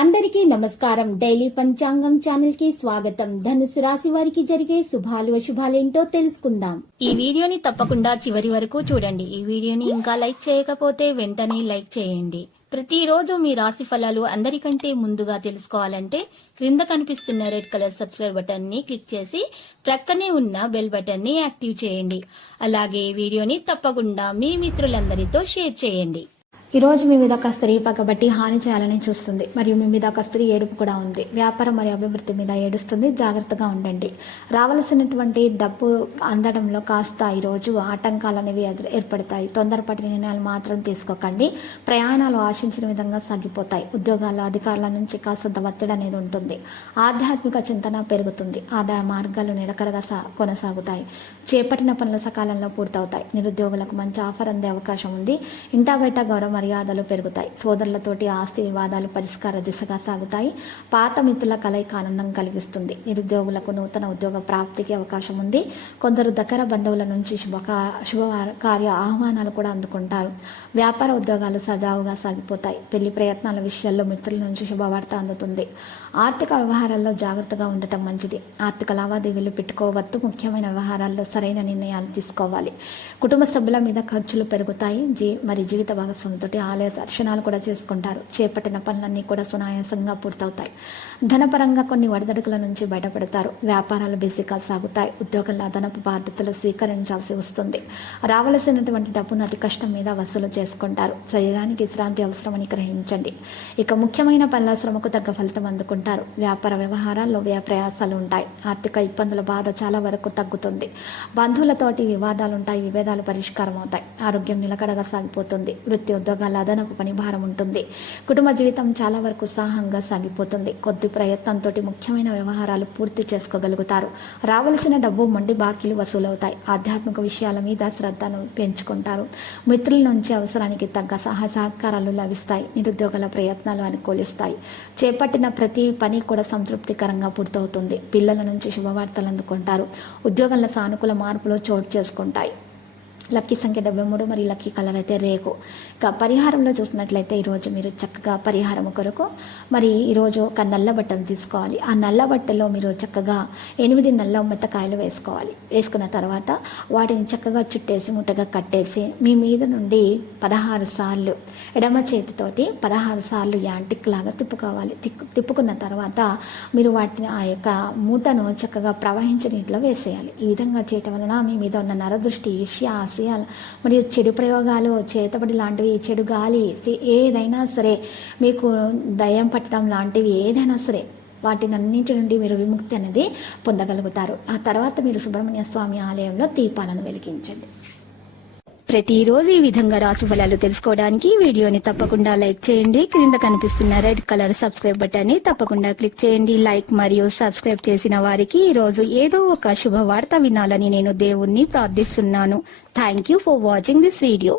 అందరికీ నమస్కారం. డైలీ పంచాంగం ఛానల్ కి స్వాగతం. ధనుసు రాశి వారికి జరిగే శుభాలు అశుభాలేంటో తెలుసుకుందాం. ఈ వీడియోని తప్పకుండా చివరి వరకు చూడండి. ఈ వీడియోని ఇంకా లైక్ చేయకపోతే వెంటనే లైక్ చేయండి. ప్రతిరోజు మీ రాశి ఫలాలు అందరికంటే ముందుగా తెలుసుకోవాలంటే క్రింద కనిపిస్తున్న రెడ్ కలర్ సబ్స్క్రైబ్ బటన్ ని క్లిక్ చేసి ప్రక్కనే ఉన్న బెల్ బటన్ ని యాక్టివ్ చేయండి. అలాగే వీడియోని తప్పకుండా మీ మిత్రులందరితో షేర్ చేయండి. ఈ రోజు మీ మీద ఒక స్త్రీ పగబట్టి హాని చేయాలని చూస్తుంది, మరియు మీ మీద ఒక స్త్రీ ఏడుపు కూడా ఉంది. వ్యాపారం మరియు అభివృద్ధి మీద ఏడుస్తుంది, జాగ్రత్తగా ఉండండి. రావలసినటువంటి డబ్బు అందడంలో కాస్త ఈరోజు ఆటంకాలు అనేవి ఏర్పడతాయి. తొందరపాటి నిర్ణయాలు మాత్రం తీసుకోకండి. ప్రయాణాలు ఆశించిన విధంగా సాగిపోతాయి. ఉద్యోగాల అధికారుల నుంచి కాస్తంత ఒత్తిడి అనేది ఉంటుంది. ఆధ్యాత్మిక చింతన పెరుగుతుంది. ఆదాయ మార్గాలు నిడకడగా కొనసాగుతాయి. చేపట్టిన పనులు సకాలంలో పూర్తవుతాయి. నిరుద్యోగులకు మంచి ఆఫర్ అందే అవకాశం ఉంది. ఇంటా బయట గౌరవ మర్యాదలు పెరుగుతాయి. సోదరులతోటి ఆస్తి వివాదాలు పరిష్కార దిశగా సాగుతాయి. పాత మిత్రుల కలయిక ఆనందం కలిగిస్తుంది. నిరుద్యోగులకు నూతన ఉద్యోగ ప్రాప్తికి అవకాశం ఉంది. కొందరు దగ్గర బంధువుల నుంచి శుభకార్య ఆహ్వానాలు కూడా అందుకుంటారు. వ్యాపార ఉద్యోగాలు సజావుగా సాగిపోతాయి. పెళ్లి ప్రయత్నాల విషయాల్లో మిత్రుల నుంచి శుభవార్త అందుతుంది. ఆర్థిక వ్యవహారాల్లో జాగ్రత్తగా ఉండటం మంచిది. ఆర్థిక లావాదేవీలు పెట్టుకోవద్దు. ముఖ్యమైన వ్యవహారాల్లో సరైన నిర్ణయాలు తీసుకోవాలి. కుటుంబ సభ్యుల మీద ఖర్చులు పెరుగుతాయి. జీవిత భాగస్వామితో ఆలయ దర్శనాలు కూడా చేసుకుంటారు. చేపట్టిన పనులన్నీ కూడా సునాయాసంగా పూర్తవుతాయి. ధనపరంగా కొన్ని ఒడిదడుకుల నుంచి బయటపడతారు. వ్యాపారాలు బేసిక్గా సాగుతాయి. ఉద్యోగాల్లో అదనపు బాధ్యతలు స్వీకరించాల్సి వస్తుంది. రావలసినటువంటి డబ్బును అతి కష్టం మీద వసూలు చేసుకుంటారు. శరీరానికి విశ్రాంతి అవసరమని గ్రహించండి. ఇక ముఖ్యమైన పనుల శ్రమకు తగ్గ ఫలితం అందుకుంటారు. వ్యాపార వ్యవహారాల్లో వ్యయ ప్రయాసాలు ఉంటాయి. ఆర్థిక ఇబ్బందుల బాధ చాలా వరకు తగ్గుతుంది. బంధువులతోటి వివాదాలు ఉంటాయి. విభేదాలు పరిష్కారం అవుతాయి. ఆరోగ్యం నిలకడగా సాగిపోతుంది. వృత్తి ఉద్యోగాల అదనపు పని భారం ఉంటుంది. కుటుంబ జీవితం చాలా వరకు ఉత్సాహంగా సాగిపోతుంది. కొద్ది ప్రయత్నంతో ముఖ్యమైన వ్యవహారాలు పూర్తి చేసుకోగలుగుతారు. రావలసిన డబ్బు మొండి బాకీలు వసూలవుతాయి. ఆధ్యాత్మిక విషయాల మీద శ్రద్ధను పెంచుకుంటారు. మిత్రుల నుంచి అవసరానికి తగ్గ సహకారాలు లభిస్తాయి. నిరుద్యోగుల ప్రయత్నాలు అనుకూలిస్తాయి. చేపట్టిన ప్రతి పని కూడా సంతృప్తికరంగా పూర్తవుతుంది. పిల్లల నుంచి శుభవార్తలు అందుకుంటారు. ఉద్యోగాల సానుకూల మార్పులు చోటు చేసుకుంటాయి. లక్కీ సంఖ్య 73 మరియు లక్కీ కలర్ అయితే రేకు. ఇక పరిహారంలో చూసినట్లయితే ఈరోజు మీరు చక్కగా పరిహారం కొరకు మరి ఈరోజు ఒక నల్ల బట్టను తీసుకోవాలి. ఆ నల్ల బట్టలో మీరు చక్కగా 8 నల్ల మెత్తకాయలు వేసుకోవాలి. వేసుకున్న తర్వాత వాటిని చక్కగా చుట్టేసి ముట్టగా కట్టేసి మీ మీద నుండి 16 సార్లు ఎడమ చేతితోటి 16 సార్లు యాంటిక్ లాగా తిప్పుకోవాలి. తిప్పుకున్న తర్వాత మీరు వాటిని ఆ యొక్క మూటను చక్కగా ప్రవహించే నీటిలో వేసేయాలి. ఈ విధంగా చేయటం వలన మీ మీద ఉన్న నరదృష్టి, ఈర్ష్య, మరియు చెడు ప్రయోగాలు, చేతబడి లాంటివి, చెడు గాలి, ఏదైనా సరే మీకు దయ్యం పట్టడం లాంటివి ఏదైనా సరే వాటినన్నింటి నుండి మీరు విముక్తి అనేది పొందగలుగుతారు. ఆ తర్వాత మీరు సుబ్రహ్మణ్య స్వామి ఆలయంలో దీపాలను వెలిగించండి. ప్రతిరోజు ఈ విధంగా రాశి ఫలాలు తెలుసుకోవడానికి వీడియోని తప్పకుండా లైక్ చేయండి. క్రింద కనిపిస్తున్న రెడ్ కలర్ సబ్స్క్రైబ్ బటన్ ని తప్పకుండా క్లిక్ చేయండి. లైక్ మరియు సబ్స్క్రైబ్ చేసిన వారికి ఈ రోజు ఏదో ఒక శుభవార్త వినాలని నేను దేవుణ్ణి ప్రార్థిస్తున్నాను. Thank you for watching this video.